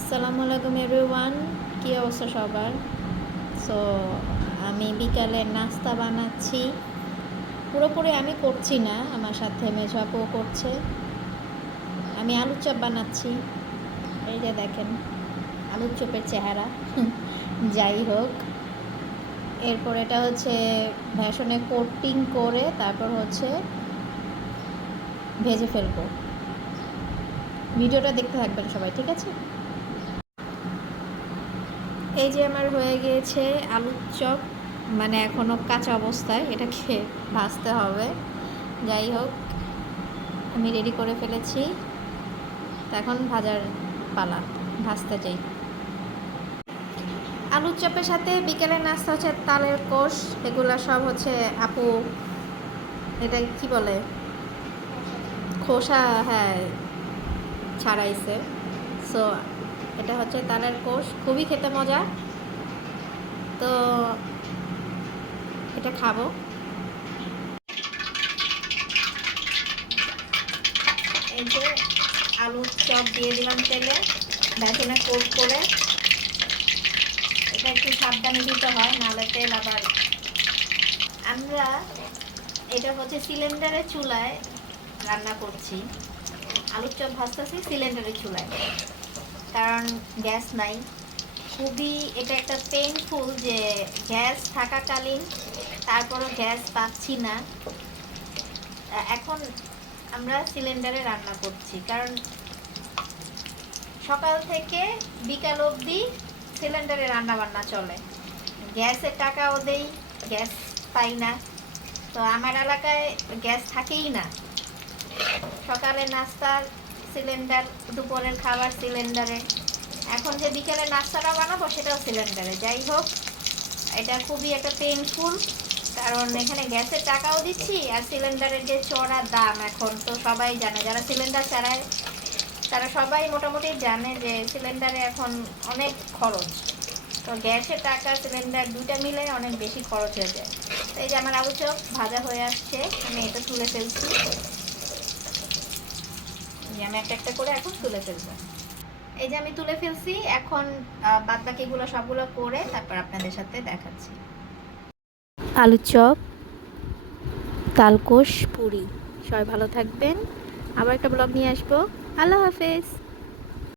আসসালামু আলাইকুম এভরিওয়ান, কী অবস্থা সবার? সো আমি বিকালে নাস্তা বানাচ্ছি। পুরোপুরি আমি করছি না, আমার সাথে মেজো আপুও করছে। আমি আলুর চপ বানাচ্ছি। এই যে দেখেন আলুর চপের চেহারা। যাই হোক, এরপর এটা হচ্ছে বেসনে কোটিং করে তারপর হচ্ছে ভেজে ফেলবো। ভিডিওটা দেখতে থাকবেন সবাই, ঠিক আছে? এই যে আমার হয়ে গিয়েছে আলুর চপ, মানে এখনও কাঁচা অবস্থায়, এটাকে ভাজতে হবে। যাই হোক, আমি রেডি করে ফেলেছি, তো এখন ভাজার পালা, ভাজতে যাই। আলুর চপের সাথে বিকেলের নাস্তা হচ্ছে তালের কোষ, এগুলো সব হচ্ছে আপু, এটা কি বলে, খোসা, হ্যাঁ, ছাড়াইছে। সো এটা হচ্ছে তালের কোষ, খুবই খেতে মজা। তো এটা খাবো। এই যে আলুর চপ দিয়ে দিলাম তেলে, বেসনে কোট করে। এটা একটু সাবধানে দিতে হয়, নাহলে তেল আবার। আমরা এটা হচ্ছে সিলিন্ডারের চুলায় রান্না করছি, আলুর চপ ভাজতেছি সিলিন্ডারের চুলায়, কারণ গ্যাস নাই। খুবই এটা একটা পেইনফুল যে গ্যাস থাকাকালীন তারপরও গ্যাস পাচ্ছি না। এখন আমরা সিলিন্ডারে রান্না করছি, কারণ সকাল থেকে বিকাল অবধি সিলিন্ডারে রান্না বান্না চলে, গ্যাসের টাকাও দেই, গ্যাস পাই না। তো আমার এলাকায় গ্যাস থাকেই না। সকালে নাস্তার সিলিন্ডার, দুপুরের খাবার সিলিন্ডারে, এখন যে বিকেলে নাস্তাটা বানাবো সেটাও সিলিন্ডারে। যাই হোক, এটা খুবই একটা পেইনফুল, কারণ এখানে গ্যাসের টাকাও দিচ্ছি আর সিলিন্ডারের যে চড়া দাম, এখন তো সবাই জানে, যারা সিলিন্ডার চালায় তারা সবাই মোটামুটি জানে যে সিলিন্ডারে এখন অনেক খরচ। তো গ্যাসের টাকা সিলিন্ডার দুইটা মিলে অনেক বেশি খরচ হয়ে যায়। তো এই যে আমার আলু চপ ভাজা হয়ে আসছে, আমি এটা তুলে ফেলছি। আমি একটা একটা করে এখন তুলে ফেলবো। এই যে আমি তুলে ফেলছি, এখন বাদ বাকিগুলো সবগুলো করে তারপর আপনাদের সাথে দেখাচ্ছি। আলু চপ, তালকোষ, পুরি। সবাই ভালো থাকবেন, আবার একটা ব্লগ নিয়ে আসবো। আল্লাহ হাফেজ।